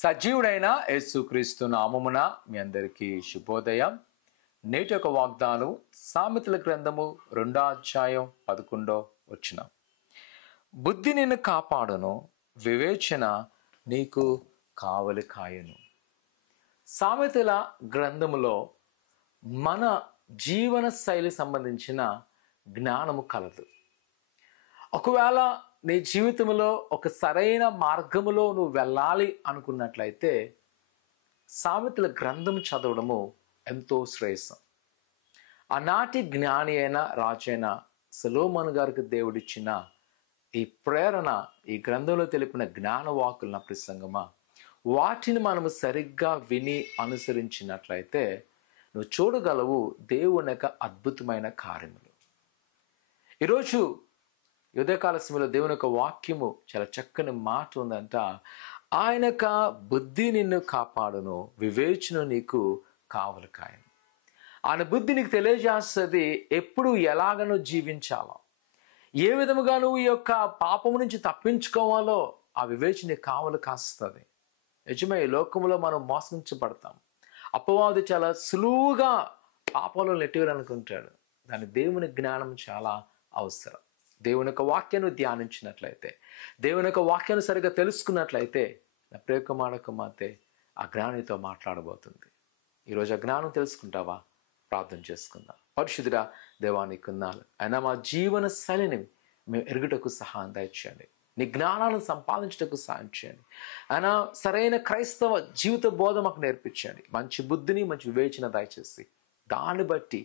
సజీవుడైన యేసుక్రీస్తు నామమున మీ అందరికీ శుభోదయం. నేటి యొక్క వాగ్దానం సామెతల గ్రంథము 2వ అధ్యాయం 11వ వచనం. బుద్ధి నిన్ను కాపాడును, వివేచన నీకు కావలి కాయును. సామెతల గ్రంథములో మన జీవన శైలి సంబంధించిన జ్ఞానము కలదు. ఒకవేళ నీ జీవితంలో ఒక సరైన మార్గములో నువ్వు వెళ్ళాలి అనుకున్నట్లయితే సామెతల గ్రంథం చదవడము ఎంతో శ్రేయస్సం. ఆనాటి జ్ఞాని అయిన రాజైన సొలొమోను గారికి దేవుడిచ్చిన ఈ ప్రేరణ, ఈ గ్రంథంలో తెలిపిన జ్ఞానవాకుల ప్రసంగమా, వాటిని మనము సరిగ్గా విని అనుసరించినట్లయితే నువ్వు చూడగలవు దేవుని యొక్క అద్భుతమైన కార్యములు. ఈరోజు ఉదయకాల సమయంలో దేవుని యొక్క వాక్యము చాలా చక్కని మాట ఉందంట. ఆయన యొక్క బుద్ధి నిన్ను కాపాడును, వివేచన నీకు కావలి కాయును. ఆయన బుద్ధి నీకు తెలియజేస్తుంది ఎప్పుడు ఎలాగనో జీవించాలో, ఏ విధముగా నువ్వు ఈ యొక్క పాపము నుంచి తప్పించుకోవాలో ఆ వివేచన కావలి కాస్తుంది. నిజమే, ఈ లోకంలో మనం మోసగించబడతాం. అపవాది చాలా సులువుగా పాపంలో నెట్టివేయాలనుకుంటాడు. దాని దేవుని జ్ఞానం చాలా అవసరం. దేవుని యొక్క వాక్యాన్ని ధ్యానించినట్లయితే, దేవుని యొక్క వాక్యాన్ని సరిగ్గా తెలుసుకున్నట్లయితే నా ప్రియకుమారకుమార్తె ఆ జ్ఞానితో మాట్లాడబోతుంది. ఈరోజు ఆ జ్ఞానం తెలుసుకుంటావా? ప్రార్థన చేసుకుందాం. పరిశుద్ధుడా దేవానికి వందనాలు. అయినా మా జీవన శైలిని మేము ఎరుగుటకు సహాయం దయచేయండి. నీ జ్ఞానాలను సంపాదించటకు సహాయం చేయండి. అయినా సరైన క్రైస్తవ జీవిత బోధ మాకు నేర్పించండి. మంచి బుద్ధిని, మంచి వివేచన దయచేసి దాన్ని బట్టి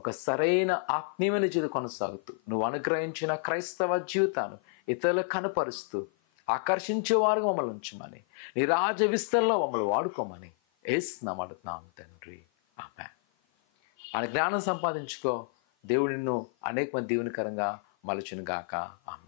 ఒక సరైన ఆత్మీయమైన జీవితం కొనసాగుతూ నువ్వు అనుగ్రహించిన క్రైస్తవ జీవితాన్ని ఇతరులకు కనపరుస్తూ ఆకర్షించేవారుగా మమ్మల్ని ఉంచమని, నీ రాజ విస్తరణలో మమ్మల్ని వాడుకోమని యేసునామమున అడుగుతున్నాము తండ్రి, ఆమేన్. ఆయన జ్ఞానం సంపాదించుకో. దేవుడు నిన్ను అనేక మంది దీవెనకరంగా మలుచును గాక. ఆమేన్.